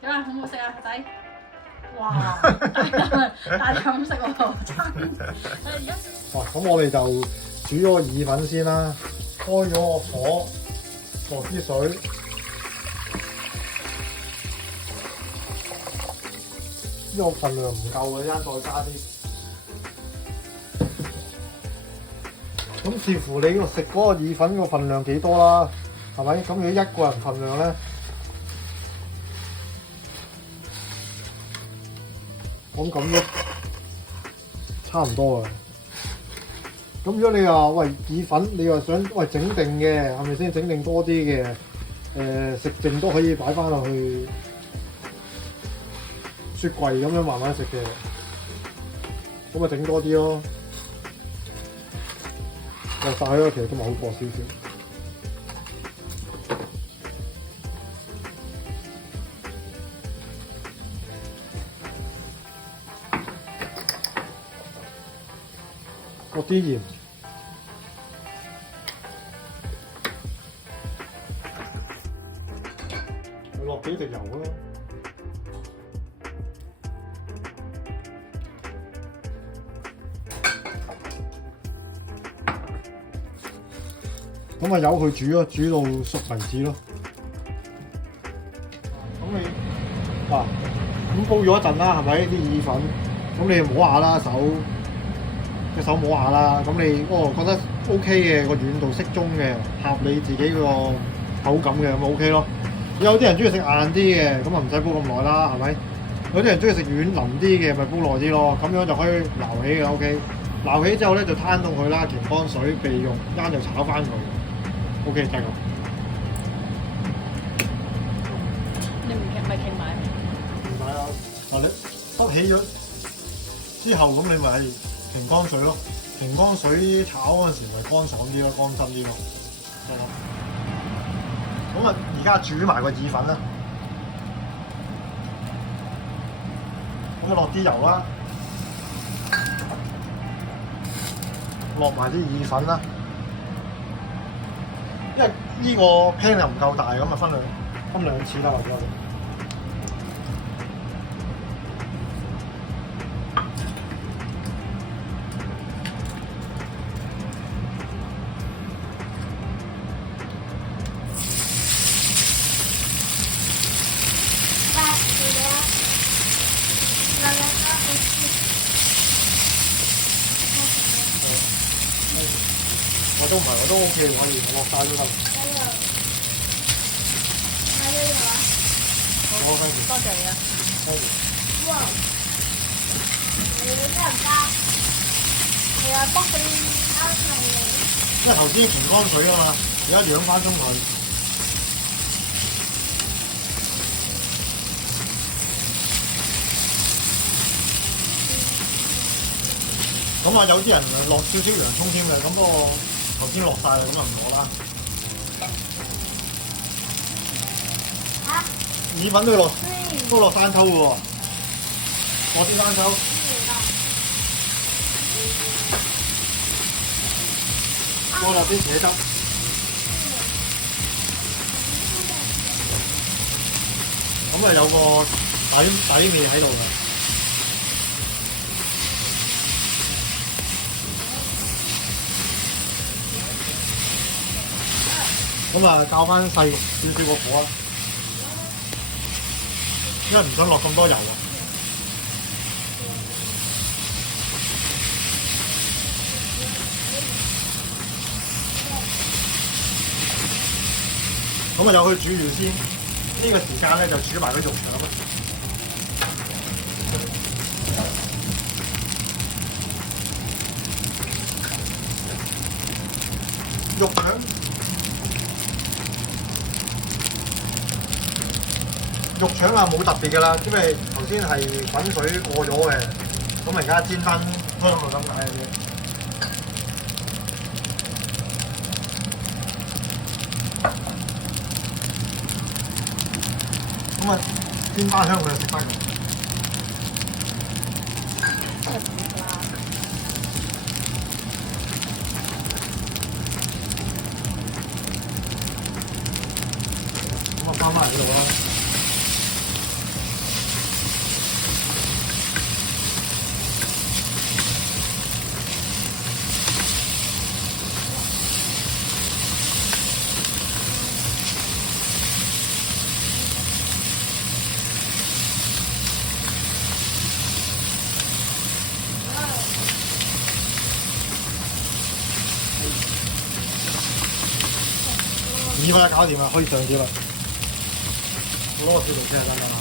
點啊？好唔好食啊，仔？哇！大膽咁食喎，真。哇！咁我哋就煮咗個意粉先啦，開咗個火，落啲水。呢個份量唔夠嘅，一陣再加啲。咁視乎你食嗰個意粉個份量幾多啦，係咪？咁如果一個人份量咧，咁都差唔多啊。咁如果你話喂意粉，你話想喂整定嘅，係咪先整定多啲嘅？食剩都可以擺翻落去雪櫃咁樣慢慢食嘅，咁咪整多啲咯。落晒咯，其實都咪好過少少。落啲鹽，落幾滴油咯。咁啊由佢煮咯，煮到熟為止咯。咁你咁煲咗一陣啦，係咪啲意粉？咁你摸下啦手。隻手摸下啦，咁你覺得 OK 嘅，個軟度適中嘅，合你自己個口感嘅，咁咪 OK 咯。有啲人中意食硬啲嘅，咁啊唔使煲咁耐啦，係咪？有啲人中意食軟腍啲嘅，咪煲耐啲咯。咁樣就可以撈起嘅 OK。撈起之後咧就攤凍佢啦，乾乾水備用，一陣就炒翻佢。OK 就係咁。你唔傾咪傾埋？唔使啊，或者篤起咗之後，咁你咪平乾水咯，平乾水炒嗰陣時咪乾爽啲咯，乾身啲咯。咁啊，而家煮埋個意粉啦，咁落啲油啦，落埋啲意粉啦。因為呢個 pan 又唔夠大，咁啊分兩次啦，或者。我都唔係，我都 OK 可以，我落晒都得。好，多謝你啊！哇！你真係唔得，係啊，卜定啱用你。因為頭先平乾水啊嘛，而家養翻中佢。咁啊，有啲人落少少洋葱添嘅，咁不過頭先落晒啦，咁就唔攞啦。意粉都落生抽嘅喎，落啲生抽。我落啲茄汁。咁啊有個底味喺度嘅。咁啊，較翻細少少個火啊，因為唔想落咁多油啊。咁啊，由佢煮住先，呢個時間咧就煮埋個肉腸啊。肉腸啊冇特別㗎啦，因為頭先係滾水過咗嘅，咁而家煎翻香就咁解嘅啫。咁啊，煎翻香佢就食翻佢。咁啊，翻返嚟呢度啦。2個就搞掂啦，可以上碟啦。我攞個小圖車就得啦。